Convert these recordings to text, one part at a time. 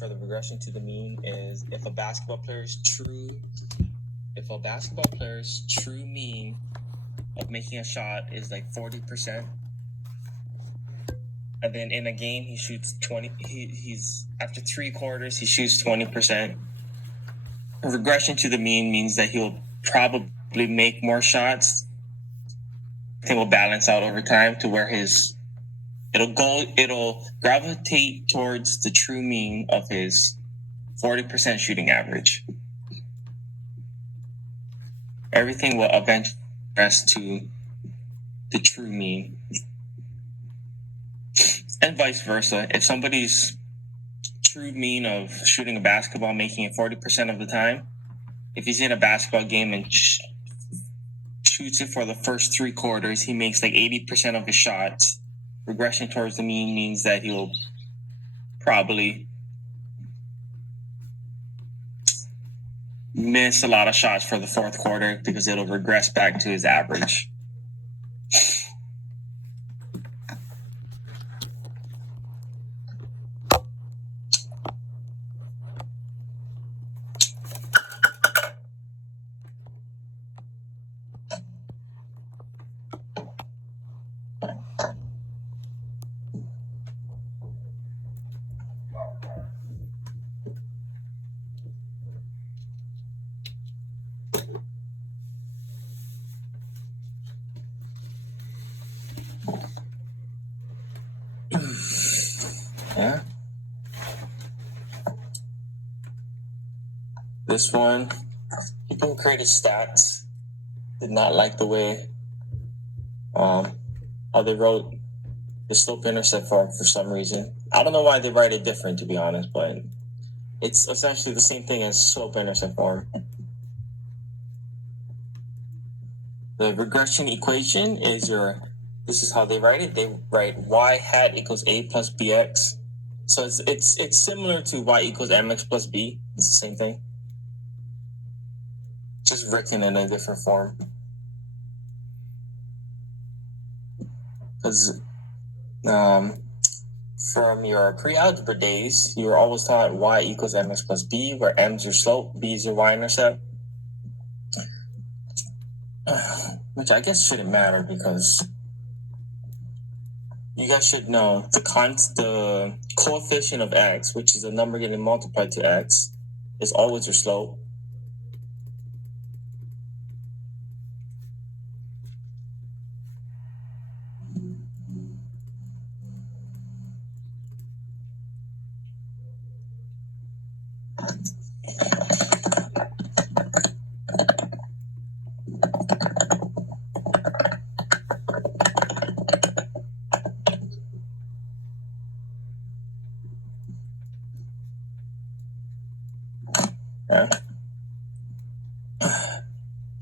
for the regression to the mean is if a basketball player's true mean of making a shot is like 40%, and then in a game he shoots 20, he's after 3 quarters he shoots 20%. Regression to the mean means that he'll probably make more shots. It will balance out over time to where it'll gravitate towards the true mean of his 40% shooting average. Everything will eventually progress to the true mean. And vice versa. If somebody's true mean of shooting a basketball, making it 40% of the time, if he's in a basketball game and shoots it for the first 3 quarters, he makes like 80% of his shots. Regression towards the mean means that he'll probably miss a lot of shots for the 4th quarter because it'll regress back to his average. Yeah. This one, people who created stats did not like the way how they wrote the slope-intercept form for some reason. I don't know why they write it different, to be honest, but it's essentially the same thing as slope-intercept form. The regression equation is this is how they write it. They write y hat equals a plus bx. So it's similar to y equals mx plus b. It's the same thing, just written in a different form. Because from your pre-algebra days, you were always taught y equals mx plus b, where m's your slope, b is your y-intercept. Which I guess shouldn't matter because you guys should know the coefficient of x, which is a number getting multiplied to x, is always your slope.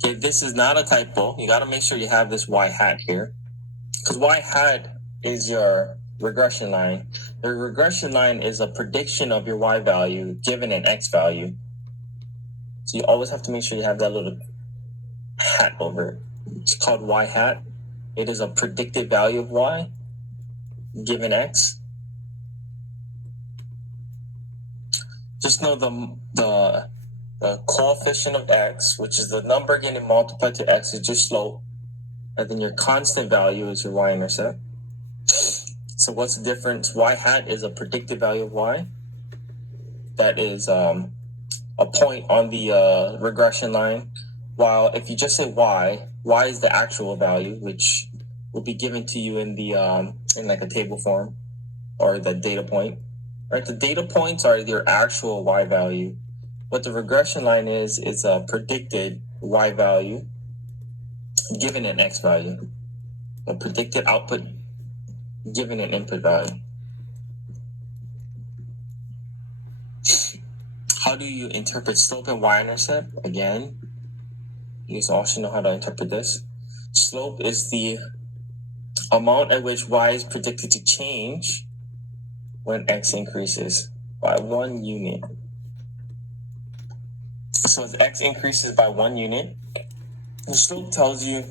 Okay, this is not a typo. You got to make sure you have this y hat here, because y hat is your regression line. The regression line is a prediction of your y value given an x value. So you always have to make sure you have that little hat over it. It's called y hat. It is a predicted value of y given x. Just know the coefficient of x, which is the number getting multiplied to x, is your slope, and then your constant value is your y-intercept. So what's the difference? Y hat is a predicted value of y. That is a point on the regression line. While if you just say y is the actual value, which will be given to you in the in like a table form or the data point. Right, the data points are your actual y value. What the regression line is a predicted y value given an x value. A predicted output given an input value. How do you interpret slope and y-intercept? Again, you guys all should know how to interpret this. Slope is the amount at which y is predicted to change when x increases by 1 unit. So as x increases by 1 unit, the slope tells you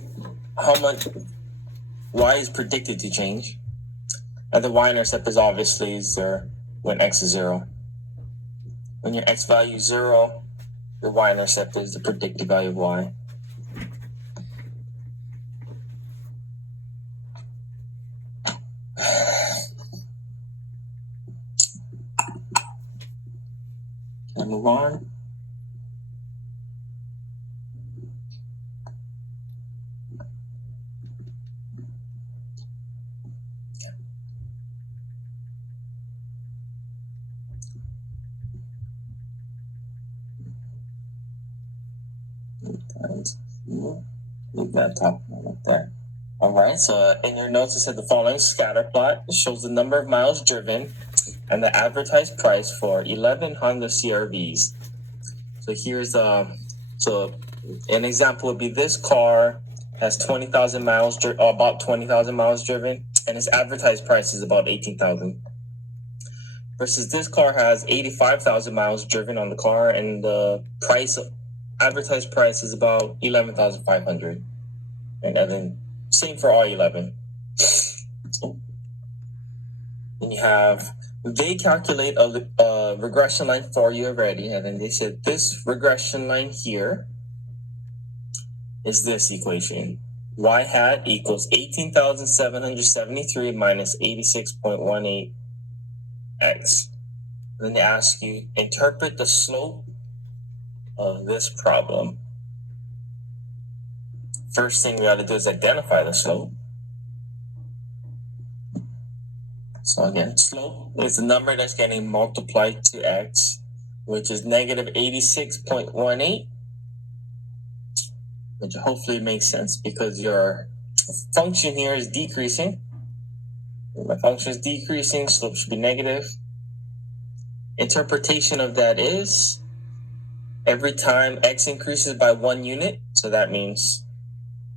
how much y is predicted to change. And the y-intercept is obviously 0 when x is 0. When your x value is 0, your y-intercept is the predicted value of y. Can I move on? Leave that top one up there. All right, so in your notes it said the following scatter plot shows the number of miles driven and the advertised price for 11 Honda CRVs. So here's so an example would be this car has 20,000 miles, about 20,000 miles driven, and its advertised price is about 18,000. Versus this car has 85,000 miles driven on the car, and the advertised price is about 11,500. And then same for all 11. And you have, they calculate a regression line for you already, and then they said this regression line here is this equation. Y hat equals 18,773 minus 86.18 x. Then they ask you, interpret the slope of this problem. First thing we got to do is identify the slope. So again, slope is the number that's getting multiplied to x, which is negative 86.18, which hopefully makes sense because your function here is decreasing. My function is decreasing, slope should be negative. Interpretation of that is every time x increases by 1 unit, so that means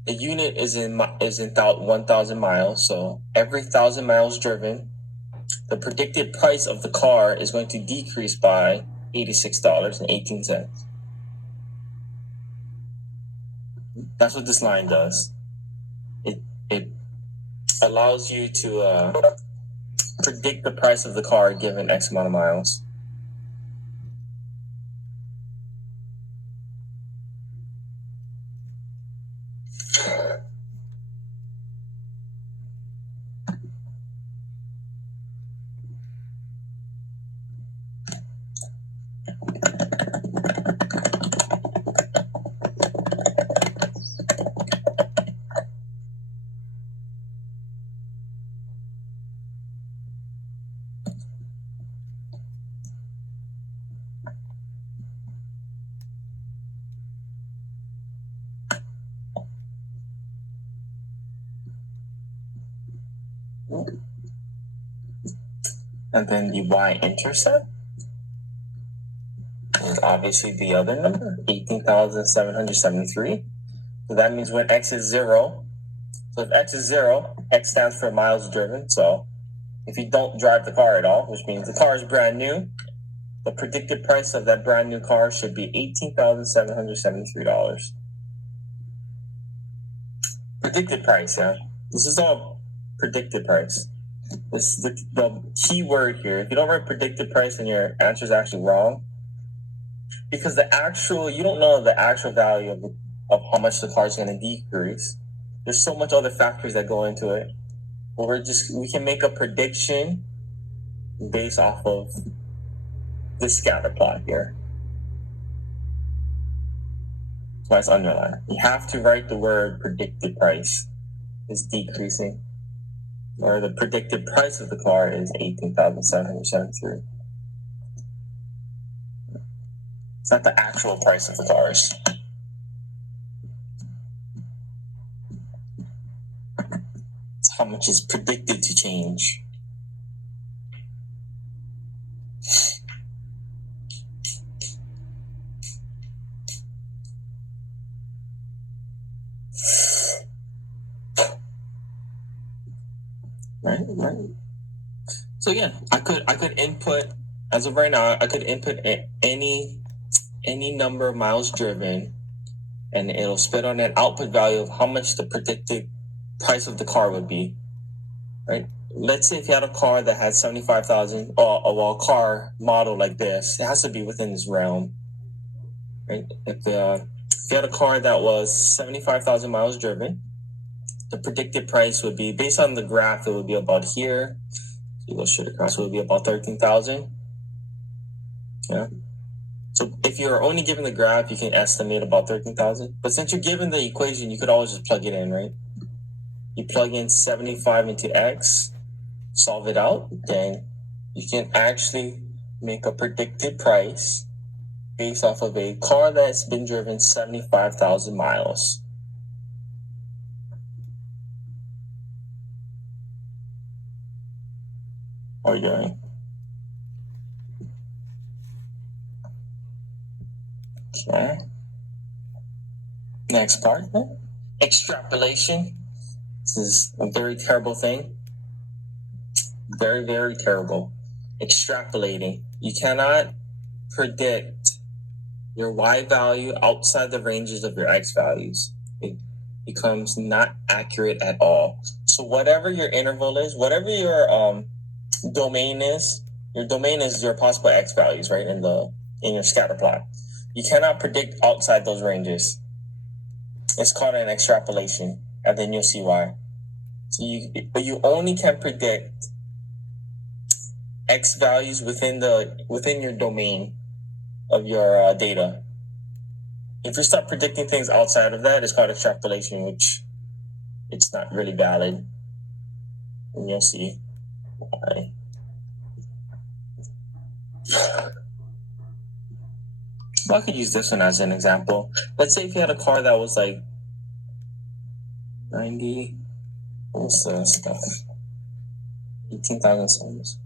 the unit is in 1,000 miles. So every 1,000 miles driven, the predicted price of the car is going to decrease by $86.18. That's what this line does. It allows you to predict the price of the car given X amount of miles. And then the y-intercept is obviously the other number, 18,773. So that means when x is 0, so if x is 0, x stands for miles driven. So if you don't drive the car at all, which means the car is brand new, the predicted price of that brand new car should be $18,773. Predicted price, yeah. This is all predicted price. This is the key word here. If you don't write predicted price, then your answer is actually wrong. Because you don't know the actual value of how much the car is going to decrease. There's so much other factors that go into it. But we can make a prediction based off of this scatter plot here. That's why it's underlined. You have to write the word predicted price is decreasing, or the predicted price of the car is 18,773. It's not the actual price of the cars. It's how much is predicted to change. Right. So again, I could input, as of right now, I could input any number of miles driven, and it'll spit on an output value of how much the predicted price of the car would be, right? let's say if you had a car that had 75,000, or a car model like this, it has to be within this realm, right? If you had a car that was 75,000 miles driven, the predicted price would be, based on the graph, it would be about here. You go straight across, it would be about 13,000. Yeah. So if you're only given the graph, you can estimate about 13,000. But since you're given the equation, you could always just plug it in, right? You plug in 75 into X, solve it out, then you can actually make a predicted price based off of a car that's been driven 75,000 miles. How are you doing? Okay. Next part, extrapolation. This is a very terrible thing. Very, very terrible. Extrapolating. You cannot predict your Y value outside the ranges of your X values. It becomes not accurate at all. So whatever your interval is, whatever your domain is, your domain is your possible X values, right? In your scatter plot. You cannot predict outside those ranges. It's called an extrapolation, and then you'll see why. So you only can predict X values within your domain of your data. If you start predicting things outside of that, it's called extrapolation, which it's not really valid. And you'll see why. Well, I could use this one as an example. Let's say if you had a car that was like 90, what's the stuff? 18,000 souls.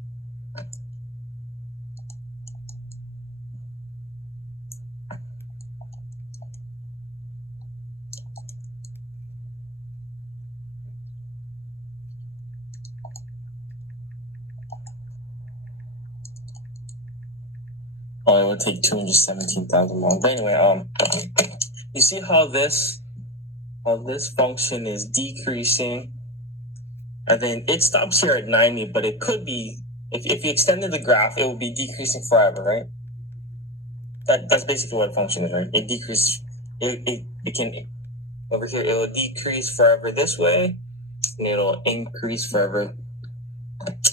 Oh, it would take 217,000 miles. But anyway, you see how this function is decreasing, and then it stops here at 90, but it could be, if you extended the graph, it would be decreasing forever, right? That's basically what a function is, right? It decreases. It can, over here, it will decrease forever this way, and it'll increase forever.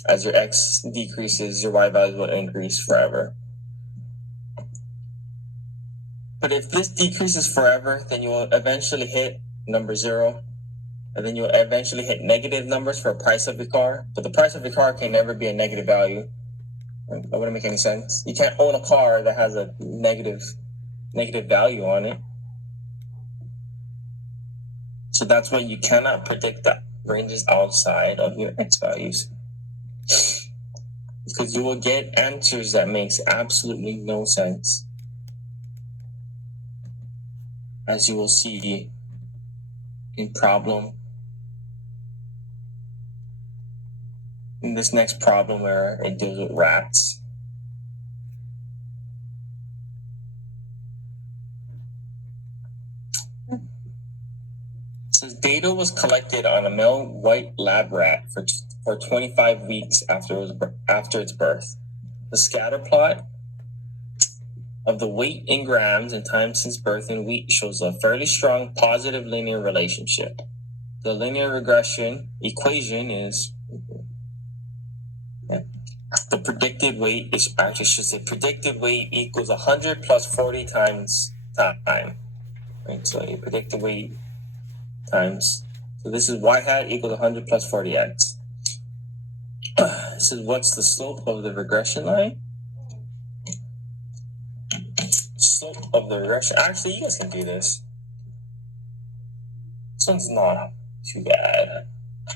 As your X decreases, your Y values will increase forever. But if this decreases forever, then you will eventually hit number 0, and then you'll eventually hit negative numbers for the price of your car. But the price of your car can never be a negative value. That wouldn't make any sense. You can't own a car that has a negative value on it. So that's why you cannot predict that ranges outside of your X values. Because you will get answers that makes absolutely no sense. As you will see in this next problem where it deals with rats. It says data was collected on a male white lab rat for 25 weeks after its birth. The scatter plot of the weight in grams and time since birth in wheat shows a fairly strong positive linear relationship. The linear regression equation is the predicted weight is actually should say predicted weight equals 100 plus 40 times time. Right, so your predicted weight times. So this is y hat equals 100 plus 40x. This is what's the slope of the regression line? Slope of the regression. Actually, you guys can do this. This one's not too bad.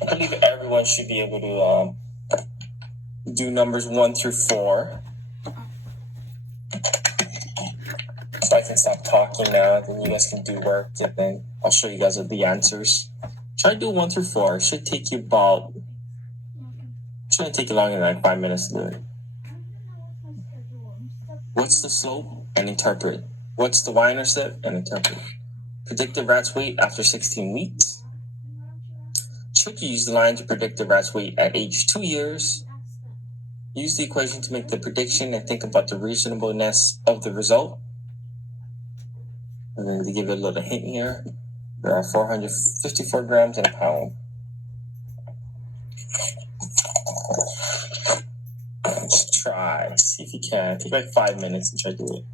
I believe everyone should be able to do numbers 1 through 4. So I can stop talking now, then you guys can do work, and then I'll show you guys the answers. Try to do 1 through 4. It should take you shouldn't take you longer than like 5 minutes to do it. What's the slope? And interpret. What's the y-intercept? And interpret. Predicted rat's weight after 16 weeks. tricky, use the line to predict the rat's weight at age 2 years. Use the equation to make the prediction and think about the reasonableness of the result. I'm going to give it a little hint here. There are 454 grams in a pound. Just try, see if you can. Take like 5 minutes and try to do it.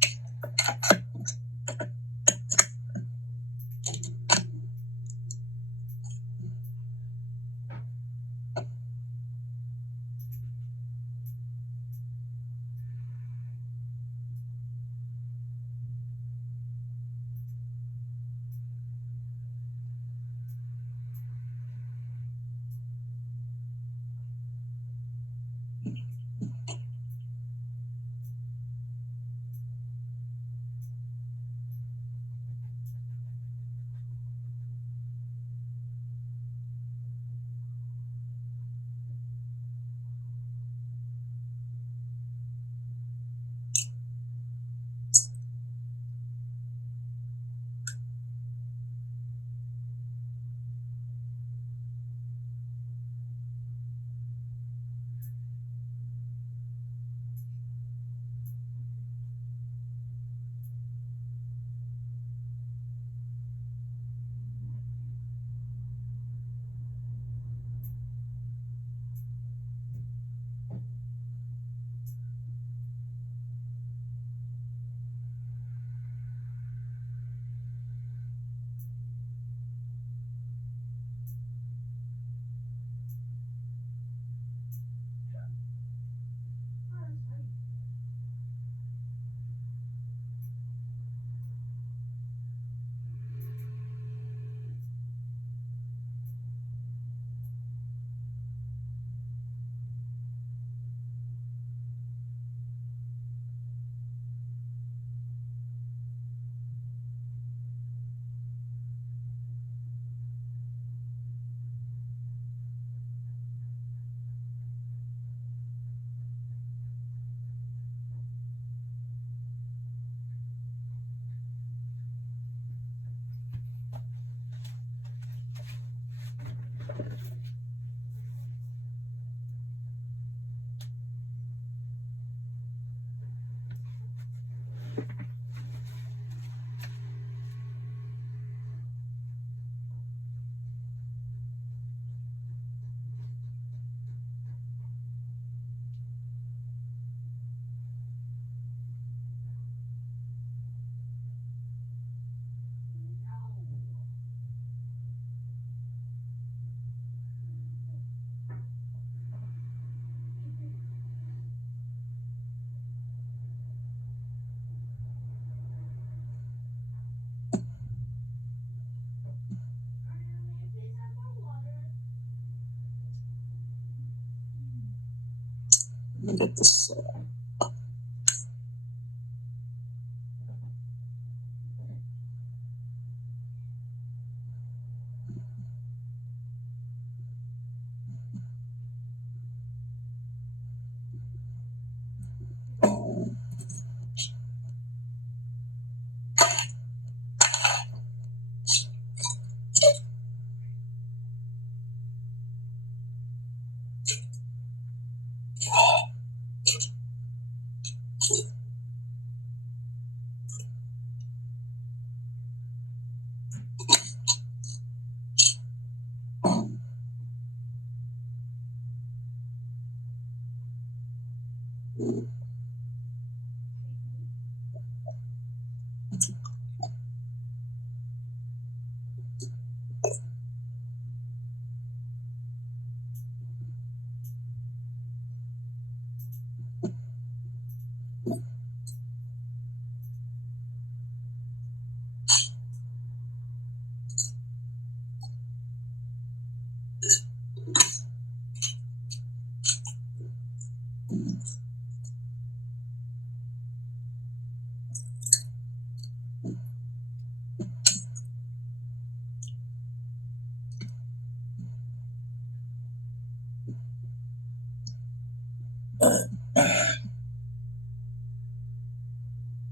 Let me get this.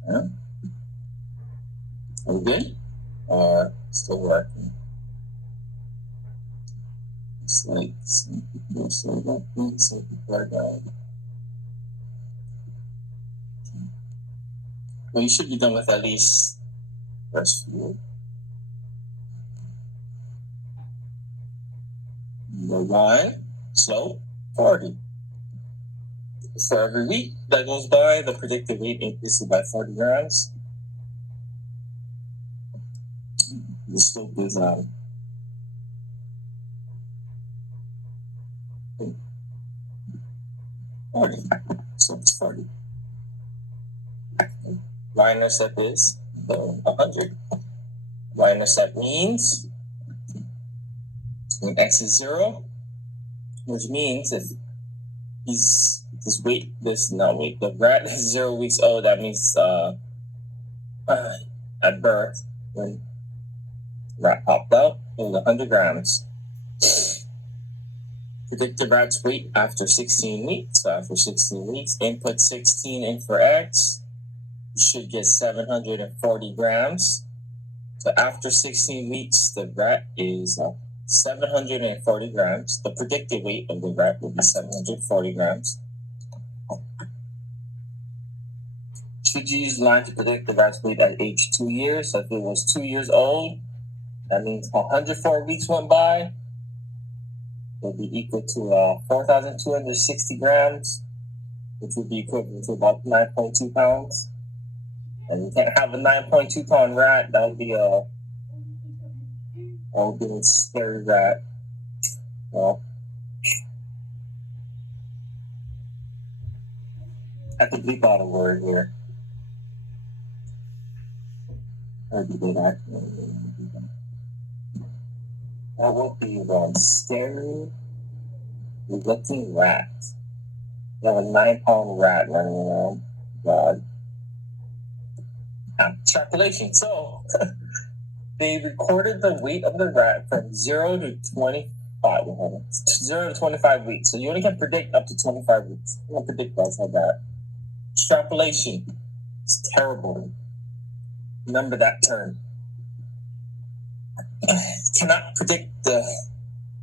Yeah. Are we good? Still working. like so that means well, you should be done with at least first few. The y slope 40. For every week that goes by, the predicted weight increases by 40 grams. The slope is 40. So it's 40. Y-intercept is 100. Y-intercept means when x is 0, which means if the rat is 0 weeks old, that means at birth, when rat popped out, it was 100 grams. Predict the rat's weight after 16 weeks. So after 16 weeks, input 16 in for x, you should get 740 grams. So after 16 weeks, the rat is 740 grams. The predicted weight of the rat will be 740 grams. Should you use line to predict the rat's weight at age 2 years? So if it was 2 years old, that means 104 weeks went by. Will be equal to 4,260 grams, which would be equivalent to about 9.2 pounds. And you can't have a 9.2 pound rat. That would be a scary rat. Well, I have to bleep out a word here. Or do they not? That would be a scary looking rat. You have a 9-pound rat running around. God. Extrapolation. So they recorded the weight of the rat from 0 to 25. 0 to 25 weeks. So you only can predict up to 25 weeks. You can't predict less like that. Extrapolation. It's terrible. Remember that term. Cannot predict the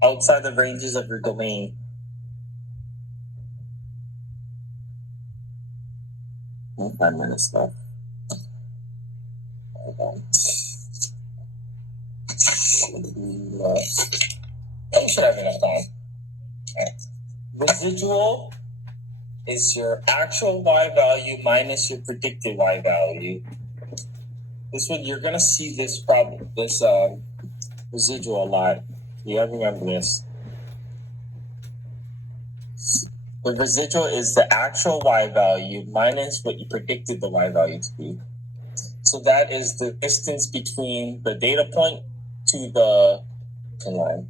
outside the ranges of your domain. I'll find my stuff. We should have enough time. Right. Residual is your actual y value minus your predicted y value. This one, you're gonna see this problem, this residual a lot. You gotta remember this. The residual is the actual y value minus what you predicted the y value to be. So that is the distance between the data point to the line.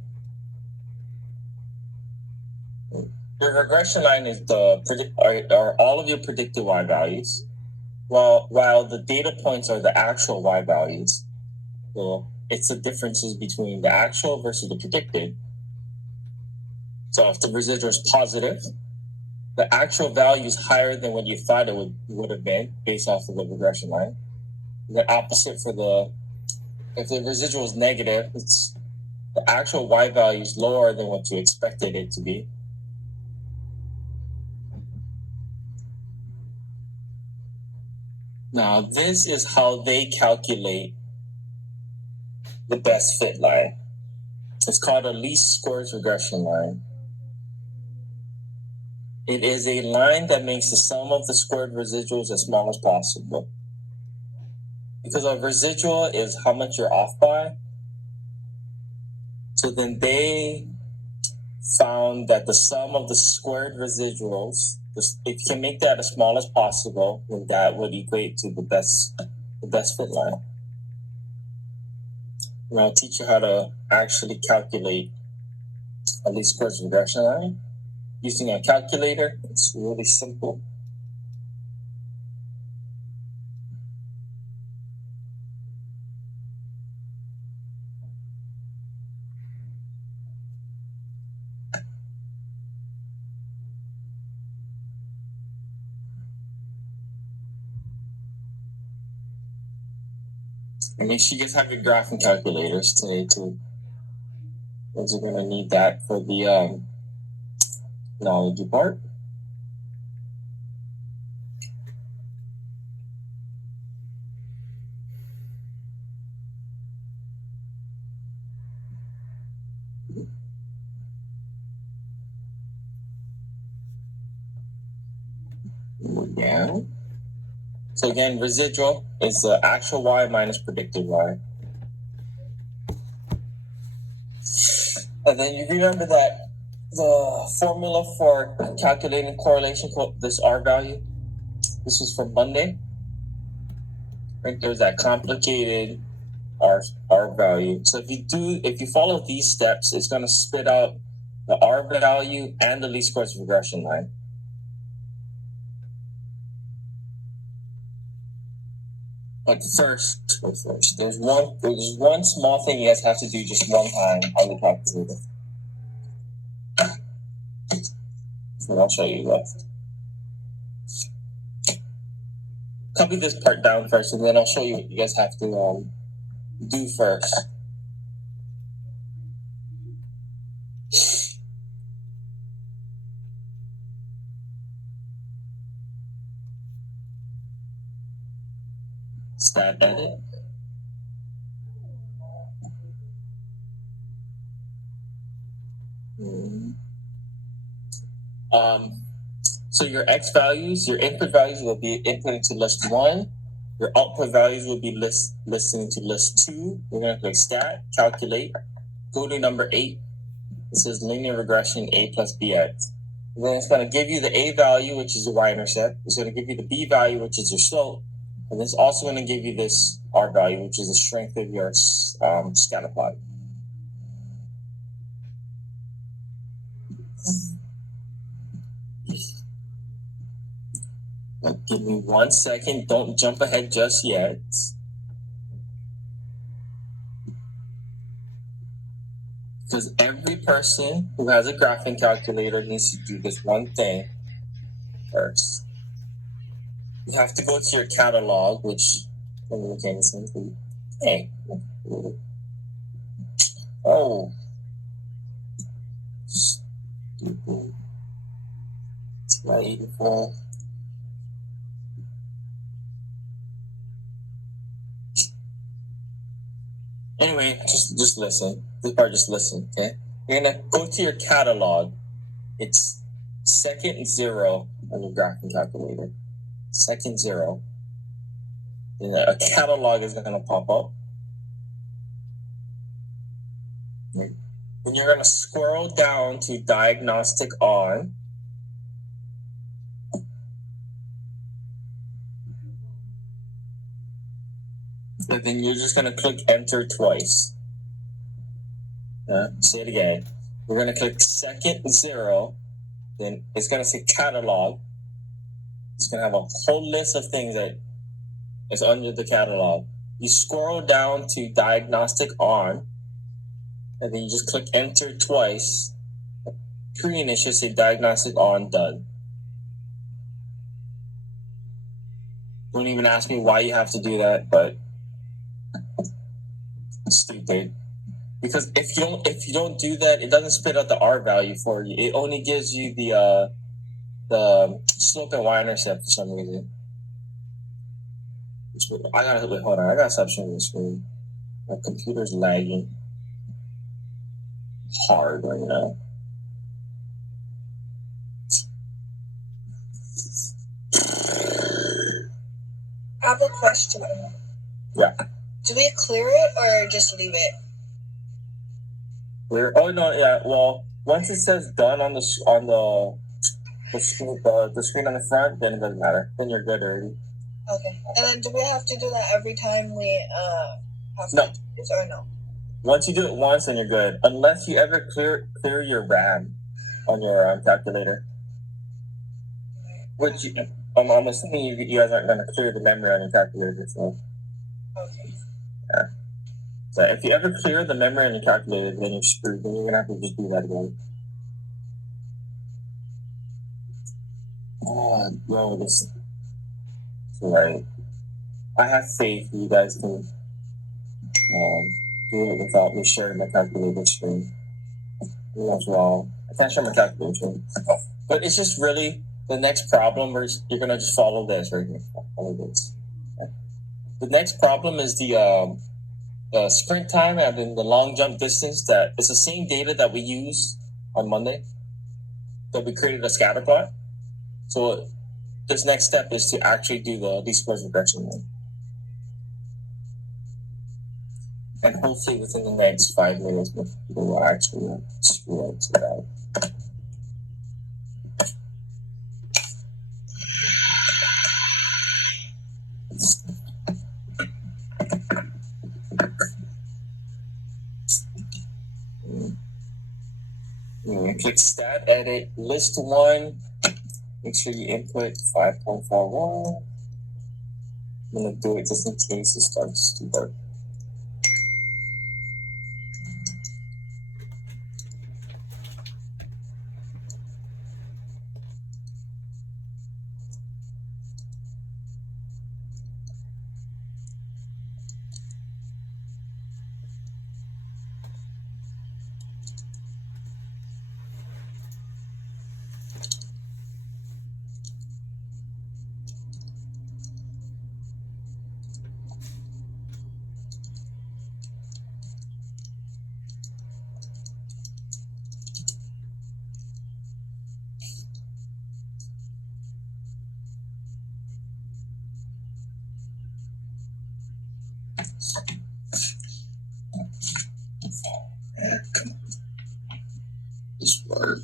Your regression line is are all of your predicted y values, while the data points are the actual y values. So it's the differences between the actual versus the predicted. So if the residual is positive, the actual value is higher than what you thought it would have been based off of the regression line. The opposite if the residual is negative, it's the actual y value is lower than what you expected it to be. Now, this is how they calculate the best fit line. It's called a least squares regression line. It is a line that makes the sum of the squared residuals as small as possible. Because a residual is how much you're off by. So then they found that the sum of the squared residuals, if you can make that as small as possible, then that would equate to the best fit line. And I'll teach you how to actually calculate a least squares regression line using a calculator. It's really simple. And make sure you guys have your graphing calculators today too. Because you're gonna need that for the knowledge part. Down. So again, residual is the actual y minus predicted y. And then you remember that the formula for calculating correlation, this R value, this was from Monday. Right, there's that complicated R value. So if you follow these steps, it's going to spit out the R value and the least squares regression line. But first, there's one small thing you guys have to do just one time on the calculator. And I'll show you that. Copy this part down first, and then I'll show you what you guys have to do first. Stat edit. So your X values, your input values will be input into list 1. Your output values will be listening to list 2. We're going to click stat, calculate, go to number 8. This is linear regression A plus BX. And then it's going to give you the A value, which is your y-intercept. It's going to give you the B value, which is your slope. And it's also going to give you this R value, which is the strength of your scatter plot. Give me 1 second. Don't jump ahead just yet. Because every person who has a graphing calculator needs to do this one thing first. You have to go to your catalog, which hey. Oh. Stupid. 84. Anyway, just listen. This part, just listen, okay? You're gonna go to your catalog. It's second 0 on your graphing calculator. Second 0. Then a catalog is gonna pop up. Then you're gonna scroll down to diagnostic on. And then you're just gonna click enter twice. Say it again. We're gonna click second 0. Then it's gonna say catalog. It's gonna have a whole list of things that is under the catalog. You scroll down to diagnostic on, and then you just click enter twice. Screen, it should say diagnostic on, done. Don't even ask me why you have to do that, but it's stupid. Because if you don't do that, it doesn't spit out the R value for you. It only gives you the slope and y-intercept for some reason. Hold on. I gotta stop sharing the screen. My computer's lagging hard right now. I have a question. Yeah. Do we clear it or just leave it? Clear? Oh no, yeah. Well, once it says done on the screen on the front, then it doesn't matter. Then you're good already. Okay. And then do we have to do that every time we have No. to or no? Once you do it once, then you're good. Unless you ever clear your RAM on your calculator. Which I'm assuming you guys aren't going to clear the memory on your calculator. So. Okay. Yeah. So if you ever clear the memory on your calculator, then you're screwed. Then you're going to have to just do that again. Oh, bro, this is right. I have faith you guys can do it without me sharing my calculator screen. as well. I can't show my calculator. But it's just really the next problem where you're gonna just follow this right here. Follow this. Okay. The next problem is the sprint time and then the long jump distance. That it's the same data that we used on Monday. That we created a scatter plot. So this next step is to actually do the least squares regression one. And hopefully within the next 5 minutes, people will actually screw up to that. Click stat, edit, list one. Make sure you input 5.41. I'm gonna do it just in case it starts to work. This work.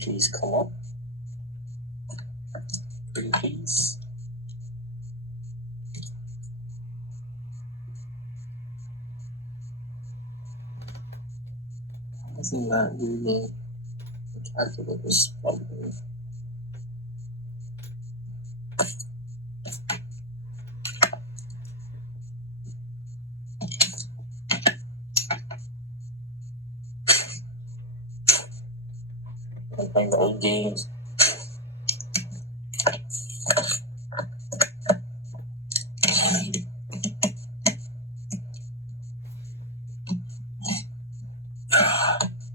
Please come up. Please. Isn't that really the calculator's problem? I'm playing the old games.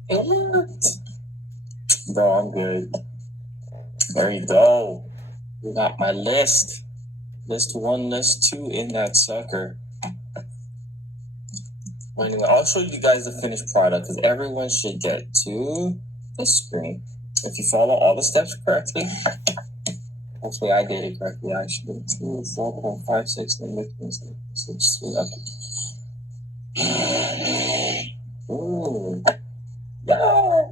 It worked. Bro, I'm good. There you go. We got my list. List one, list two in that sucker. Well, anyway, I'll show you guys the finished product because everyone should get to this screen. If you follow all the steps correctly, hopefully I did it correctly. I should be 4.56 and make things 6 up. Ooh. Yeah.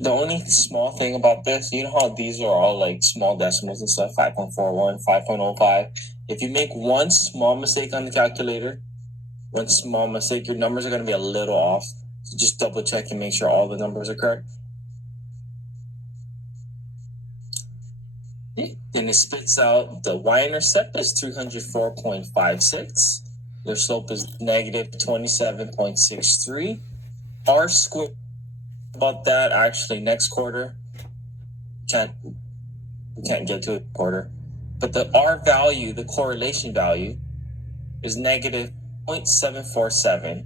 The only small thing about this, you know how these are all like small decimals and stuff, 5.41, 5.05. If you make one small mistake on the calculator, one small mistake, your numbers are going to be a little off. So just double check and make sure all the numbers are correct. Then it spits out the y-intercept is 304.56. Your slope is negative 27.63. R squared about that actually next quarter. We can't get to a quarter. But the R value, the correlation value, is negative 0.747,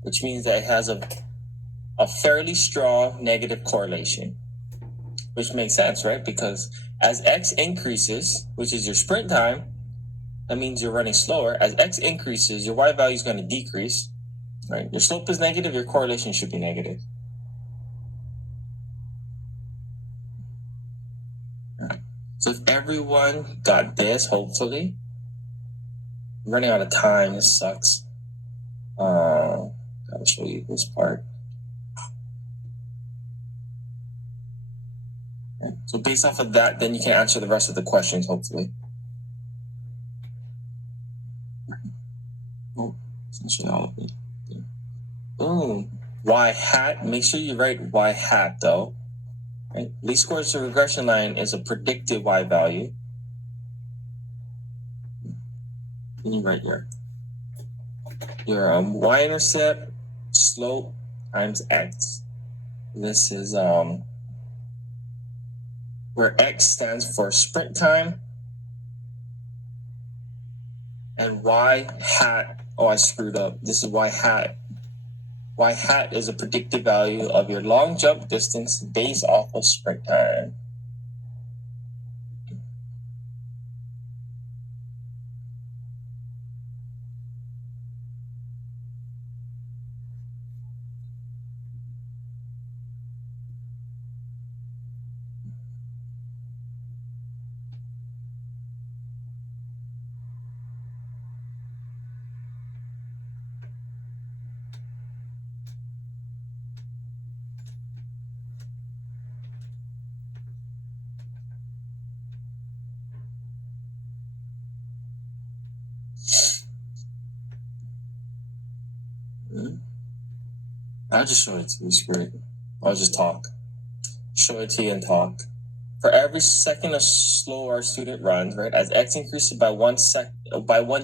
which means that it has a fairly strong negative correlation. Which makes sense, right? Because as X increases, which is your sprint time, that means you're running slower. As X increases, your Y value is going to decrease, right? Your slope is negative, your correlation should be negative. So if everyone got this, hopefully, I'm running out of time. This sucks. I'll show you this part. Okay. So based off of that, then you can answer the rest of the questions, hopefully. Oh, essentially all of it. Boom. Y hat. Make sure you write Y hat though. Right? Least squares to regression line is a predicted Y value. And you write your y-intercept slope times x. This is where x stands for sprint time, and y hat. Oh, I screwed up. This is y hat. Y hat is a predicted value of your long jump distance based off of sprint time. I'll just show it to you. Screw it. I'll just talk. Show it to you and talk. For every second a slower student runs, right, as x increases by 1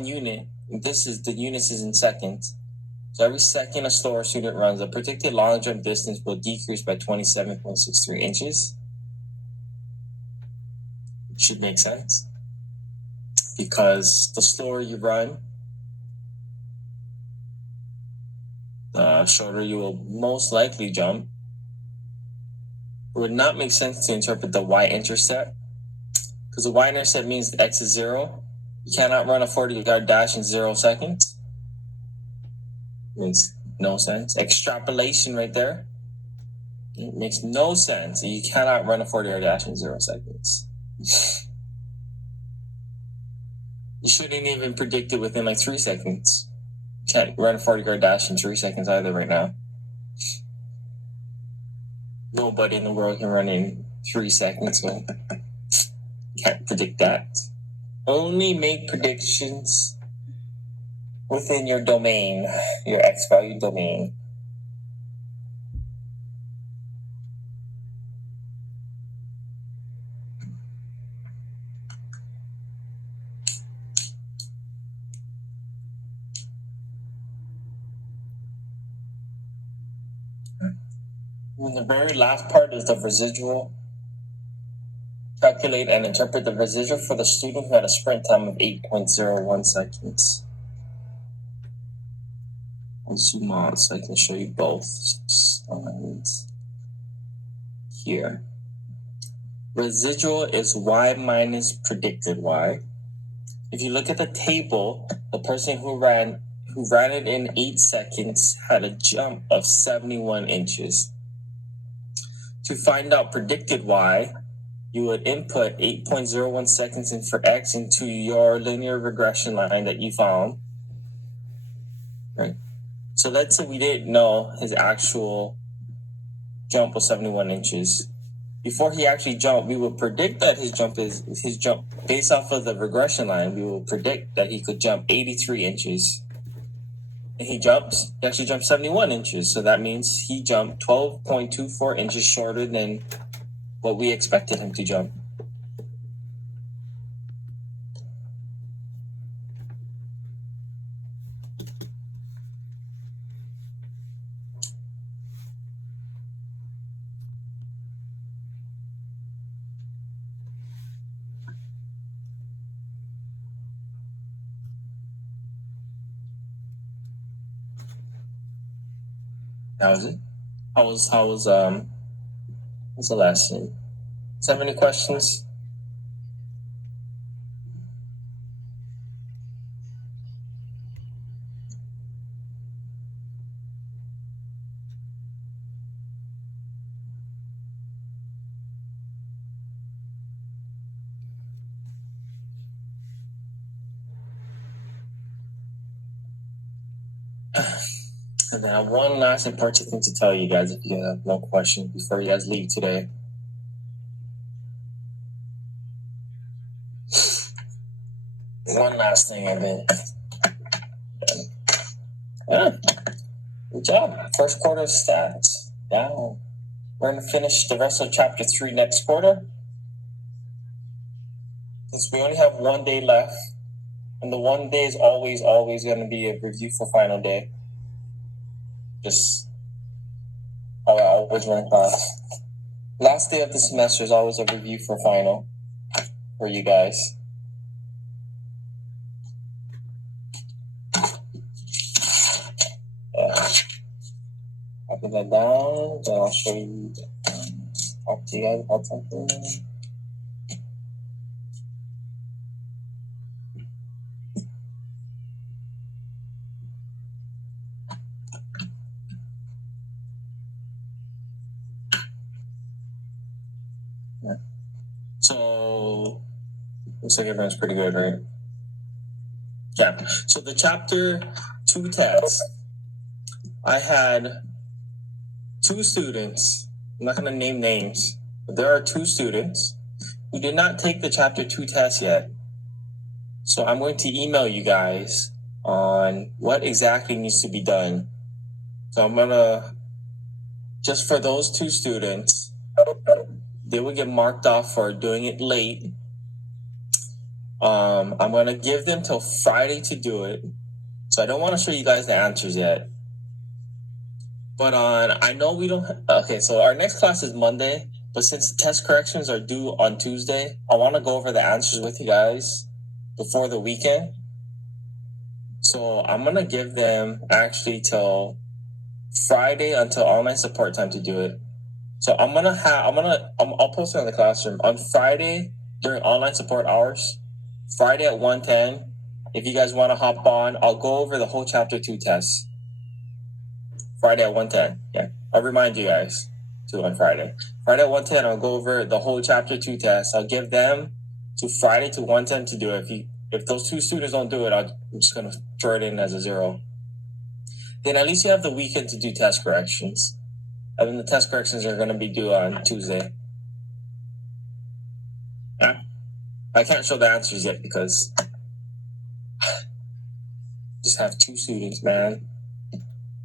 unit, this is the units is in seconds. So every second a slower student runs, the predicted long jump distance will decrease by 27.63 inches. It should make sense. Because the slower you run, the shorter you will most likely jump. It would not make sense to interpret the y-intercept, because the y-intercept means x is 0. You cannot run a 40-yard dash in 0 seconds. Makes no sense. Extrapolation right there. It makes no sense. You cannot run a 40-yard dash in 0 seconds. You shouldn't even predict it within like 3 seconds. You can't run a 40-yard dash in 3 seconds either right now. Nobody in the world can run in 3 seconds, so can't predict that. Only make predictions within your domain, your X value domain. And the very last part is the residual. Calculate and interpret the residual for the student who had a sprint time of 8.01 seconds. I'll zoom out so I can show you both slides. Here. Residual is y minus predicted y. If you look at the table, the person who ran it in 8 seconds had a jump of 71 inches. To find out predicted y, you would input 8.01 seconds in for x into your linear regression line that you found. Right. So let's say we didn't know his actual jump was 71 inches. Before he actually jumped, we would predict that his jump based off of the regression line. We will predict that he could jump 83 inches. And he actually jumped 71 inches. So that means he jumped 12.24 inches shorter than what we expected him to jump. That was it. What's the lesson? Does have any questions? And then I have one last important thing to tell you guys if you have no questions before you guys leave today. one last thing I did. Yeah. Good job. First quarter stats. Wow. We're going to finish the rest of chapter 3 next quarter. Since we only have 1 day left, and the 1 day is always going to be a review for final day. Just how I always run class. Last day of the semester is always a review for final for you guys. Yeah. I'll put that down, then I'll show you, talk to you guys about something. Yeah. So, looks like everyone's pretty good, right? Yeah. So the chapter 2 test, I had 2 students. I'm not going to name names, but there are 2 students who did not take the chapter 2 test yet. So I'm going to email you guys on what exactly needs to be done. So I'm going to, just for those 2 students, they will get marked off for doing it late. I'm going to give them till Friday to do it. So I don't want to show you guys the answers yet. But I know we don't, okay, so our next class is Monday, but since test corrections are due on Tuesday, I want to go over the answers with you guys before the weekend. So I'm going to give them actually till Friday until online support time to do it. So I'll post it in the classroom on Friday during online support hours, Friday at 1:10. If you guys want to hop on, I'll go over the whole chapter 2 test. Friday at 1:10. Yeah, I'll remind you guys too on Friday. Friday at 1:10, I'll go over the whole chapter 2 test. I'll give them to Friday to 1:10 to do it. If those 2 students don't do it, I'm just gonna throw it in as a 0. Then at least you have the weekend to do test corrections. And then the test corrections are gonna be due on Tuesday. Yeah. I can't show the answers yet because I just have 2 students, man.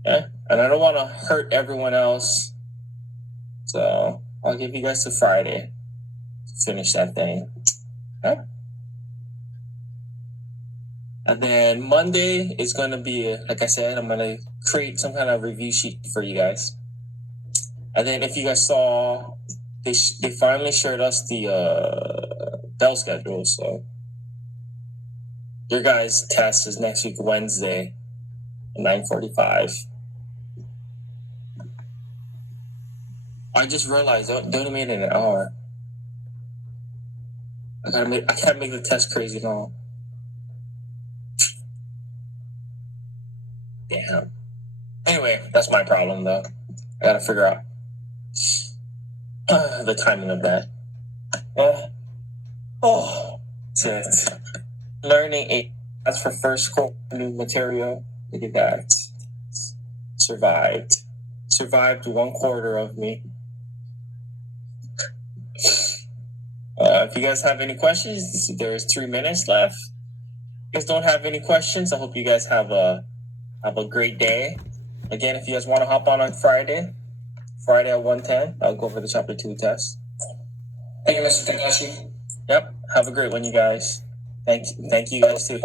Yeah, and I don't want to hurt everyone else. So I'll give you guys to Friday to finish that thing. Okay? And then Monday is going to be, like I said, I'm going to create some kind of review sheet for you guys. And then if you guys saw, they finally shared us the bell schedule. So your guys' test is next week, Wednesday, at 9:45. I just realized they only made it an hour. I can't make the test crazy long. Damn. Anyway, that's my problem though. I gotta figure out the timing of that. Yeah. Oh, that's it. Learning 8. That's for first school new material. Look at that. Survived 1/4 of me. If you guys have any questions, there's 3 minutes left. If you guys don't have any questions, I hope you guys have a great day. Again, if you guys want to hop on Friday at 1:10, I'll go over the chapter 2 test. Thank you, Mr. Takashi. Yep. Have a great one, you guys. Thank you guys too.